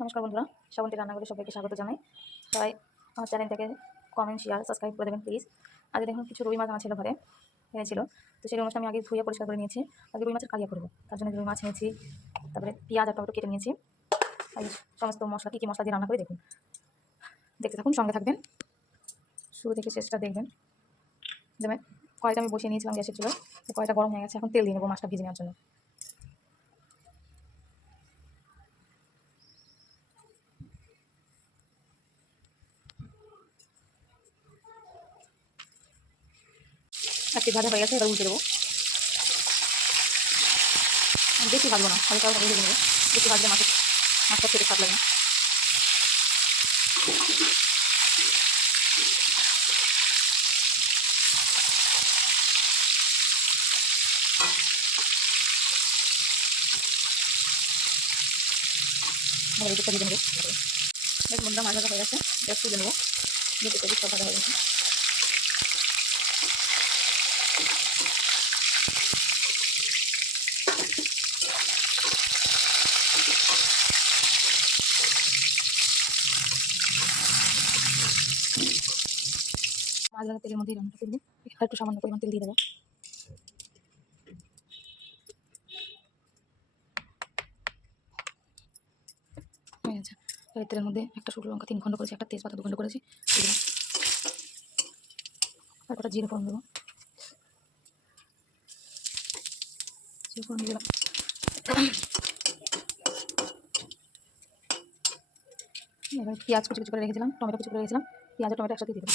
নমস্কার বন্ধুরা, শ্রাবন্তী রান্নাঘরে সবাইকে স্বাগত জানাই। সবাই আমার চ্যানেলটাকে কমেন্ট, শেয়ার, সাবস্ক্রাইব করে দেবেন প্লিজ। আজ দেখুন কিছু রুই মাছ আমার ছিল ঘরে এনেছিল, তো সেই রুই মাছটা আমি আগে ধুয়ে পরিষ্কার করে নিয়েছি। আগে রুই মাছের কালিয়া করবো, তার জন্য রুই মাছ এনেছি। তারপরে পেঁয়াজ আর টমেটো কেটে নিয়েছি। আর সমস্ত মশলা কী কী মশলা দিয়ে রান্না করে দেখুন, দেখতে থাকুন, সঙ্গে থাকবেন, শুরু থেকে শেষটা দেখবেন। যেমন কড়াইটা আমি বসিয়ে নিয়েছিলাম গ্যাসের চুলায়, তো কড়াইটা গরম হয়ে গেছে। এখন তেল দিয়ে নেবো মাছটা ভেজে নেওয়ার জন্য। একটি ভাজা হয়ে গেছে, এবার উল্টে দেবো। বেশি ভাজবো না, হালকা হালকা ভেজে নেবো। বেশি ভাজলে মাছটা খেতে স্বাদ লাগে না। এবার এই দিকটা ভেজে নেবো। বেশ বন্ধুরা, মাছ ভাজা হয়ে গেছে, গ্যাস তুলে নেবো। যেতে তেল সব ভাজা হয়ে গেছে। মাছ ভাজা তেলের মধ্যেই রান্নাটা করবো। আর একটু সামান্য পরিমাণ তেল দিয়ে দেবো। হয়ে গেছে। এবার তেলের মধ্যে একটা শুকনো লঙ্কা 3 খণ্ড করেছি, একটা তেজপাতা 2 খণ্ড করেছি, আর কটা জিরে ফোড়ন দেবো। জিরে ফোড়ন দিয়ে দিলাম। এবার পেঁয়াজ কুচি কুচি করে রেখেছিলাম, টমেটো কুচি করে রেখেছিলাম, পেঁয়াজ আর টমেটো একসাথে দিয়ে দেবো।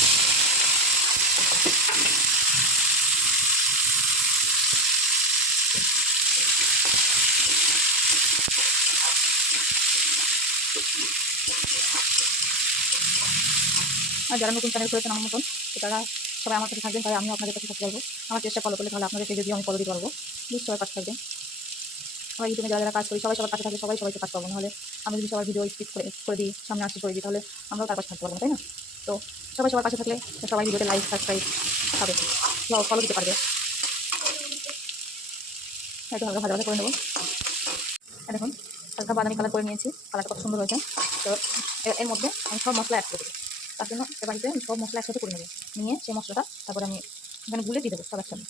আর যারা নতুন চ্যানেল করেছেন আমার মতন, তো তারা সবাই আমার কাছে থাকবেন, তাই আমিও আপনাদের কাছে থাকতে পারবো। আমার চেষ্টা ফলো করলে তাহলে আপনাদের পেজে দিয়ে আমি ফলো দিতে পারবো। প্লিজ সবাই পাশে থাকবেন। সবাই ইউটিউবে যারা যারা কাজ করি সবাই সবার পাশে থাকলে সবাইকে কাজ পাবো। নাহলে আমি যদি সবার ভিডিও স্কিপ করে দিই, সামনে আসতে করে দিই, তাহলে আমরাও তার পাশে থাকতে পারবো না, তাই না? তো সবাই সবার পাশে থাকলে সবাই ভিডিওতে লাইক, সাবস্ক্রাইব পাবে, ফলো দিতে পারবে। একটু হালকা ভাজা ভাজা করে নেবো। দেখুন হালকা বাদামি কালার করে নিয়েছি, কালারটা কত সুন্দর হয়েছে। তো এর মধ্যে আমি সব মশলা অ্যাড করে দেবো। তার জন্য বাড়িতে আমি সব মশলা একসাথে করে নেবো, নিয়ে সেই মশলাটা তারপরে আমি এখানে গুলে দিয়ে দেবো সব একসাথে।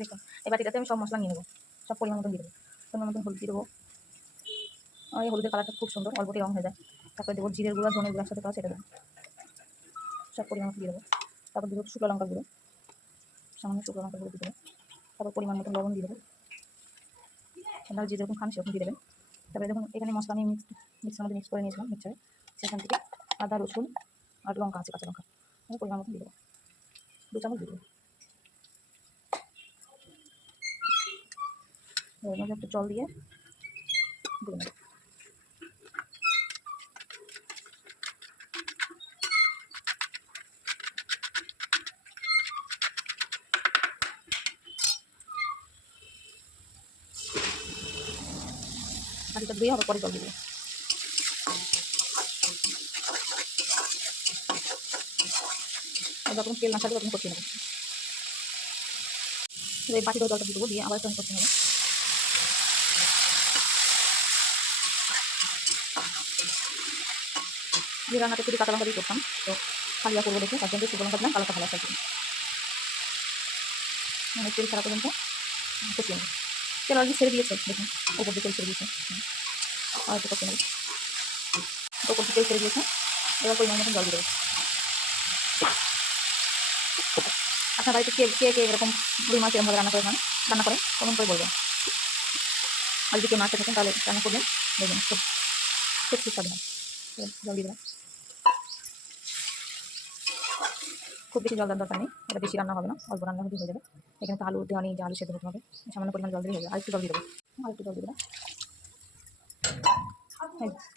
দেখুন এই বাটিটাতে আমি সব মশলা নিয়ে নেবো, সব পরিমাণ মতন দিয়ে দেবো। পরিমাণ মতন হলুদ দিয়ে দেবো। আর এই হলুদের কালারটা খুব সুন্দর, অল্পতেই রঙ হয়ে যায়। তারপরে দেবো জিরের গুঁড়া, ধনের গুঁড়া একসাথে পাওয়া, সেটা দেবো। সব পরিমাণ মতো দিয়ে দেবো। তারপর দেবো শুকনো লঙ্কা গুঁড়ো, সামান্য শুকনো লঙ্কা গুঁড়ো দিয়ে দেবো। তারপর পরিমাণ মতন লবণ দিয়ে দেবো। আপনারা যে যেরকম খান সেরকম দিয়ে দেবেন। তারপরে দেখুন এখানে মশলা আমি মিক্সার মধ্যে মিক্স করে নিয়েছিলাম মিক্সারে, সেখান থেকে আদা, রসুন আর লঙ্কা আছে, কাঁচা লঙ্কা পরিমাণ মতন দিয়ে দেবো। 2 চামচ দিয়ে দেবো। এর মধ্যে একটু জল দিয়ে দিয়ে নেবো। বাটিটা ধুয়ে আবার পরে জল দিয়ে দেবো। যখন তেল না থাকবে তখন করতে নেবো। এই বাটি ধরে জলটা দিয়ে দেবো, দিয়ে আবার একটু করতে হবে। যে রান্নাটা শুধু কাঁচা লঙ্কা দিয়ে করতাম, তো খালিয়া করবো দেখে তার জন্য শুকনো লঙ্কা দিলাম, কালারটা ভালো আসার জন্য। মানে তেল ছাড়া পর্যন্ত কষিয়ে নেবো। তেল অলরেডি ছেড়ে দিয়েছে, দেখুন উপর দিয়ে তেল ছেড়ে দিয়েছে। আর একটু কষিয়ে নেবো। উপর দিয়ে তেল ছেড়ে দিয়েছে, এবার পরিমাণ মতন জল দিয়ে দেবো। আপনার বাড়িতে কে কে কে এরকম রুই মাছ এরকমভাবে রান্না করেন কমন করে বলবেন। আর যদি কেউ মাছটা থাকেন তাহলে রান্না করবেন, দেখবেন খুব খুব সুস্বাদু হয়। জল দিয়ে দেবেন। খুব বেশি জল দেওয়ার দরকার নেই, এটা বেশি রান্না হবে না, অল্প রান্না হয়ে যাবে। এখানে তো আলু দেওয়া নেই যে আলু সেদ্ধ হতে হবে, সামান্য পরিমাণ জল দিয়ে হয়ে যাবে। আর একটু জল দিয়ে দেবো, আর একটু জল দিয়ে দেবো।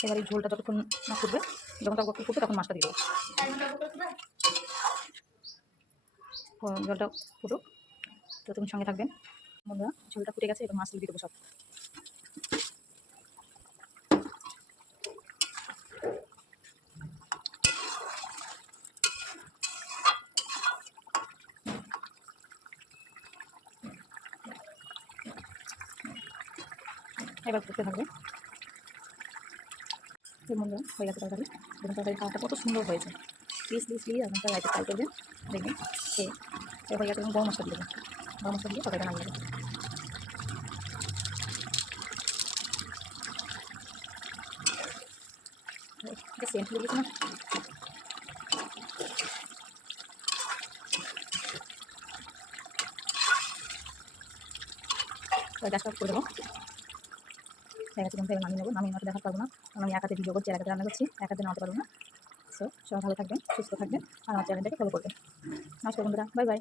এবার এই ঝোলটা যতক্ষণ না ফুটবে, যখন তখন ফুটবে তখন মাছটা দিয়ে দেবো। জলটা ফুটুক, তো তুমি সঙ্গে থাকবেন বন্ধুরা। ঝোলটা ফুটে গেছে, এবার মাছগুলো দিয়ে দেবো সব। এবার ফুটতে থাকবে। বন্ধুরা হয়ে গেছে তরকারি। দেখুন তরকারি খাওয়াটা কত সুন্দর হয়েছে। প্লিজ প্লিজ প্লিজ আপনারা রাইতে ট্রাই করবেন, দেখবেন খেয়ে হয়ে গেছে। গরম মশলা দিয়ে দেবেন, গরম মশলা দিয়ে তরকারিটা নামিয়ে দেবেন। এটা সেন্ট হয়ে গেছে না? গ্যাসটা অফ করে দেবো। হয়ে গেছে কিন্তু এবার নামিয়ে নেবো। নামিয়ে দেখাতে পারবো না, কারণ আমি এক হাতে ভিডিও করছি, এক হাতে রান্না করছি, এক হাতে নামাতে পারবো না। সো সবাই ভালো থাকবেন, সুস্থ থাকবেন, আর আমার চ্যানেলটাকে ফলো করবেন। নমস্কার বন্ধুরা, বাই বাই।